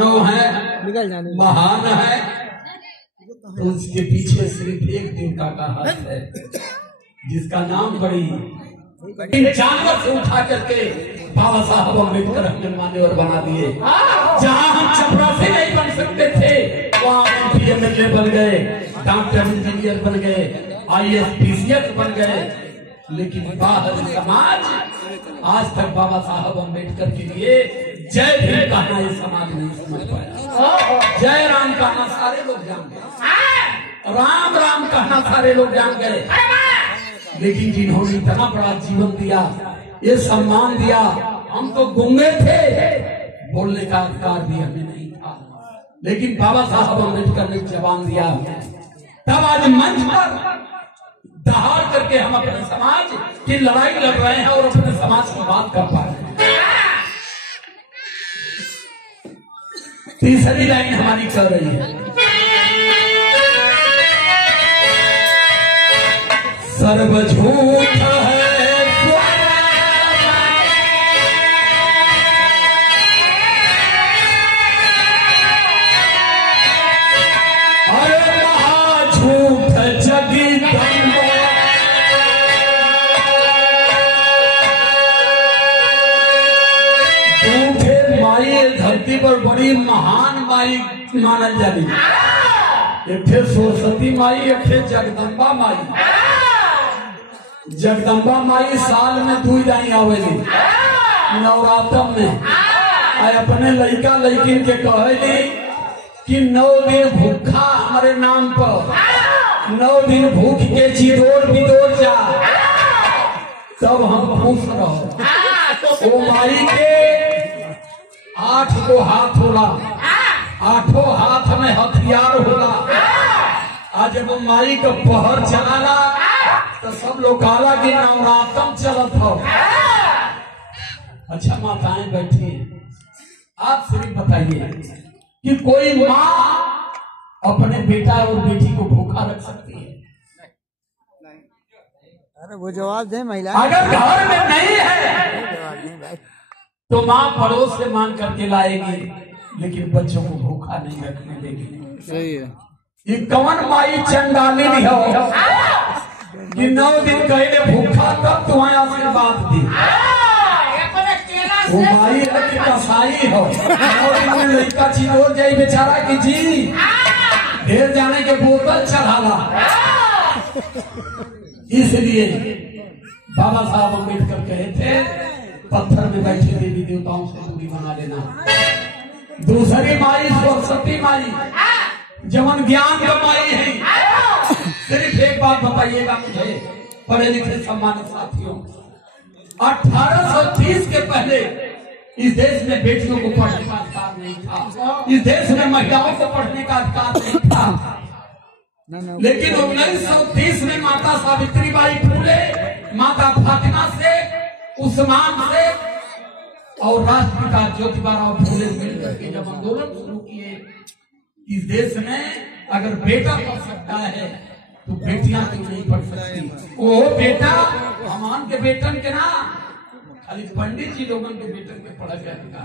मानव है, महान है, तो उसके पीछे सिर्फ एक देवता का हाथ है जिसका नाम बड़ी इन जानवर से उठा करके बाबा साहब अम्बेडकर हमें मान्यवर बना दिए। जहाँ हम चपरासी नहीं बन सकते थे वहाँ MLA बन गए, डॉक्टर इंजीनियर बन गए, IAS PCS बन गए, लेकिन बाहर समाज आज तक बाबा साहब अम्बेडकर के लिए जय भीम कहना ये समाज नहीं समझ पाया। जय राम कहना सारे लोग जान गए, राम राम कहना सारे लोग जान गए, लेकिन जिन्होंने इतना बड़ा जीवन दिया, ये सम्मान दिया, हम तो गूंगे थे, बोलने का अधिकार भी हमें नहीं था, लेकिन बाबा साहब अम्बेडकर ने जवान दिया। तब आज मंच पर दहाड़ करके हम अपने समाज की लड़ाई लड़ रहे हैं और अपने समाज की बात कर पा रहे हैं। तीसरी लाइन हमारी चल रही है, सर्व झूठ है धरती पर बड़ी महान माई मानल जाती, एक थे सरस्वती माई, एक थे जगदम्बा माई। जगदम्बा माई साल में 2 दाई आवेली नवरात्र में, अपने लड़का लड़किन के कहली कि 9 दिन भूखा हमारे नाम पर, 9 दिन भूख के चिदोर बिदोर जा, तब हम खुश रहो। वो माई के 8 गो हाथ होला, 8 हाथ में हथियार होला। आज जब माई का पहर चलाला तो सब लोग काला कि नवरात्रम चलत हो। अच्छा माताएं बैठी हैं, आप सिर्फ बताइए कि कोई माँ अपने बेटा और बेटी को भूखा रख सकती है? अरे वो जवाब दे महिला। अगर घर में नहीं है तो माँ पड़ोस से मांग करके लाएगी, लेकिन बच्चों को भूखा नहीं रखने देगी। सही है। ये कौन माई चंडाली हो कि 9 दिन कहले भूखा तब तुम्हें आशीर्वाद दी? वो माई है कि कसाई हो? 9 दिन में लड़का चिरोर जाई बेचारा की जी ढेर जाने के बोतल चढ़ाला। इसलिए बाबा साहब अम्बेडकर कहे थे पत्थर में बैठे देवी देवताओं से दूरी बना लेना। दूसरी माई सरस्वती माई जवन ज्ञान का माई है। सिर्फ एक बात बताइएगा मुझे पढ़े लिखे सम्मानित साथियों, 1830 के पहले इस देश में बेटियों को पढ़ने का अधिकार नहीं था, इस देश में महिलाओं को पढ़ने का अधिकार नहीं था। लेकिन 1930 में माता सावित्रीबाई फूले, माता फातिमा से, उस्मान से और राष्ट्रपिता ज्योतिबा फूले मिलकर के जब आंदोलन शुरू किए, इस देश में अगर बेटा पढ़ सकता है तो बेटियां क्यों नहीं पढ़ सकती? वो बेटा हमान के बेटन के ना, खाली पंडित जी लोगों के बेटन के पढ़ा जाएगा।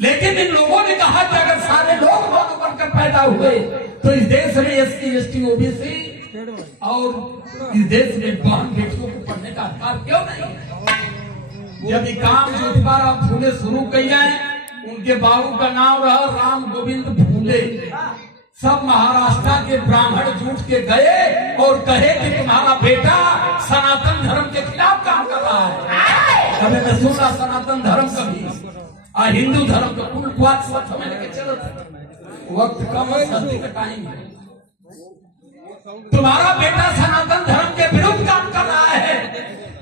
लेकिन इन लोगों ने कहा कि अगर सारे लोग मानव बनकर पैदा हुए तो इस देश में SC ST OBC और इस देश में बहन बेटियों को पढ़ने का अधिकार क्यों नहीं? जब काम ज्योतिबा फूले शुरू किया है, उनके बाबू का नाम रहा राम गोविंद फूले। सब महाराष्ट्र के ब्राह्मण जुट के गए और कहे कि तुम्हारा बेटा सनातन धर्म के खिलाफ काम कर रहा है। कभी मैं सुना सनातन धर्म कभी हिंदू धर्म का कुल बात में लेके चलो, वक्त कम है, सर्दी का टाइम है। तुम्हारा बेटा सनातन धर्म के विरुद्ध काम कर रहा है।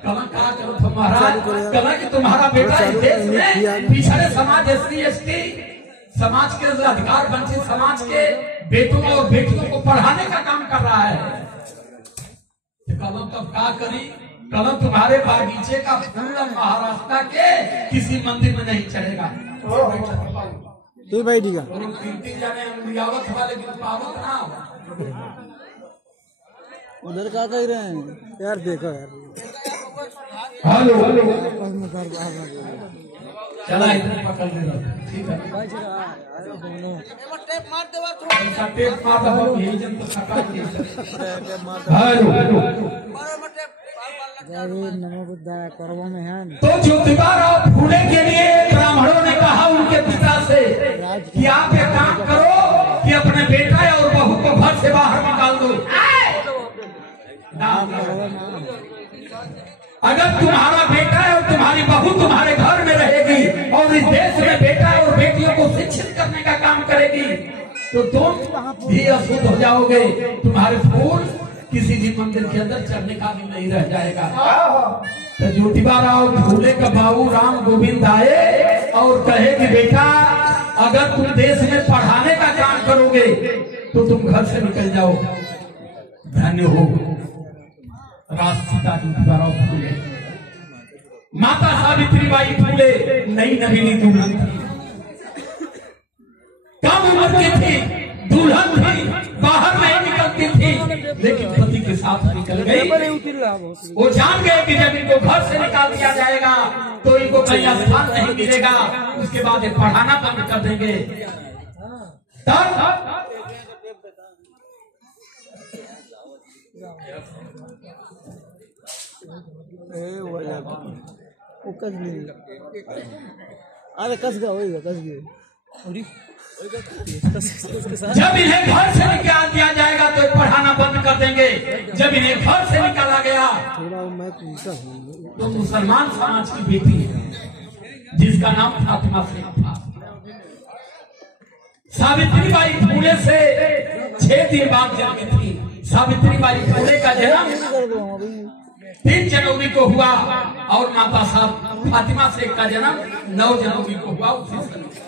कहा करो तो महाराज, कहा कि तुम्हारा बेटा इस देश में पिछड़े समाज SC ST समाज के अधिकार वंचित समाज के बेटों और बेटियों को पढ़ाने का काम कर रहा है। कलम तब क्या करी? कलम तुम्हारे बागीचे का फूल महाराष्ट्र के किसी मंदिर में नहीं चढ़ेगा। भाई दीगा वाले ना उधर क्या कह रहे हैं यार? देखो यार, हेलो चला इधर पकड़ ले रहा, ठीक है। टेप मार दो, यही जन तो छका के नमो बुद्धाय करवा में है। तो ज्योतिबाराव फूले के लिए ब्राह्मणों ने कहा उनके पिता से कि आप एक काम करो कि अपने बेटा और बहू को घर से बाहर निकाल दो। अगर तुम्हारा बेटा है और तुम्हारी बहू तुम्हारे घर में रहेगी और इस देश में बेटा और बेटियों को शिक्षित करने का काम करेगी तो तुम भी अशुद्ध हो जाओगे, तुम्हारे फूल किसी भी मंदिर के अंदर चढ़ने का भी नहीं रह जाएगा। तो ज्योतिबाराव फूले का बाबू राम गोविंद आए और कहे कि बेटा अगर तुम देश में पढ़ाने का काम करोगे तो तुम घर से निकल जाओ। धन्य हो राष्ट्रपिता ज्योतिबाराव फूले। माता सावित्रीबाई फूले नई नवीनी दुल्हन थी, कम उम्र की थी, दुल्हन थी, बाहर नहीं निकलती थी, लेकिन पति के साथ निकल गई। वो जान गए कि जब इनको घर से निकाल दिया जाएगा तो इनको कहीं स्थान नहीं मिलेगा, उसके बाद ये पढ़ाना बंद कर देंगे। तब अरे कस गया होगा, कस गया। जब इन्हें घर से निकाल दिया जाएगा तो पढ़ाना बंद कर देंगे। जब इन्हें घर से निकाला गया तो मुसलमान समाज की बेटी है जिसका नाम फातिमा शेख था। सावित्रीबाई फूले से 6 दिन बाद जन्मी थी। सावित्रीबाई फूले का जन्म 3 जनवरी को हुआ और माता साहब फातिमा शेख का जन्म 9 जनवरी को हुआ। उसी समय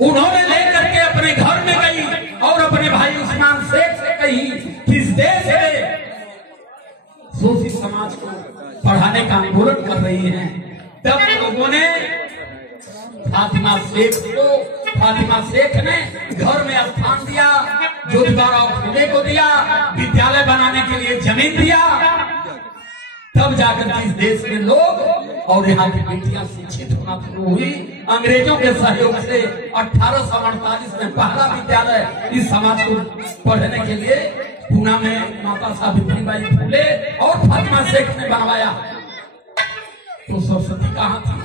उन्होंने लेकर के अपने घर में गई और अपने भाई उस्मान शेख से कही कि इस देश में शोषित समाज को पढ़ाने का आंदोलन कर रही हैं। तब लोगों ने फातिमा शेख ने घर में स्थान दिया, ज्योतिबाराव फूले को दिया, विद्यालय बनाने के लिए जमीन दिया। तब जाकर इस देश के लोग और यहाँ की बेटियां शिक्षित होना शुरू हुई। अंग्रेजों के सहयोग से 1848 में पहला विद्यालय इस समाज को पढ़ने के लिए पूना में माता सावित्रीबाई फूले और फातिमा शेख ने बनवाया। तो सरस्वती कहाँ थी?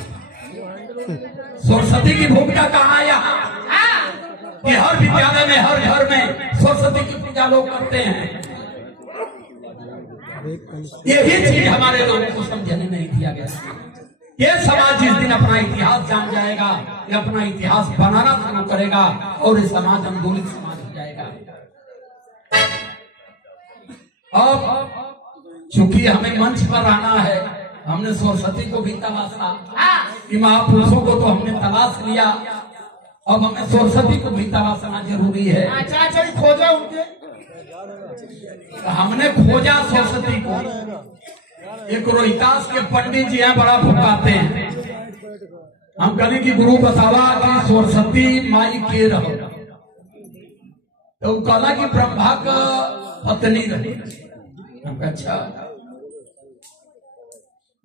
सरस्वती की भूमिका कहाँ यहाँ कि हर विद्यालय में हर घर में सरस्वती की पूजा लोग करते हैं। यही चीज हमारे लोगों को समझने नहीं दिया गया। ये समाज जिस दिन अपना इतिहास जान जाएगा, ये अपना इतिहास बनाना शुरू करेगा और ये समाज आंदोलित समाज हो जाएगा। अब चूंकि हमें मंच पर रहना है, हमने सरस्वती को भी तलाशा कि महापुरुषों को तो हमने तलाश लिया, अब हमें सरस्वती को भी तलाशना जरूरी है। खोजा उनके, हमने खोजा सरस्वती को। एक रोहितास के पंडित जी हैं, बड़ा भुकाते हैं। हम कभी की गुरु बतावा कि सरस्वती माई के रहो, तो कला की ब्रह्मा का पत्नी रहे। अच्छा,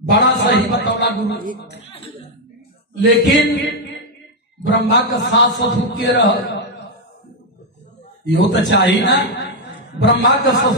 बड़ा सही बतौला गुरु, लेकिन ब्रह्मा का सास ससुर के रह, यो तो चाहिए ना। ब्रह्मा का ससुर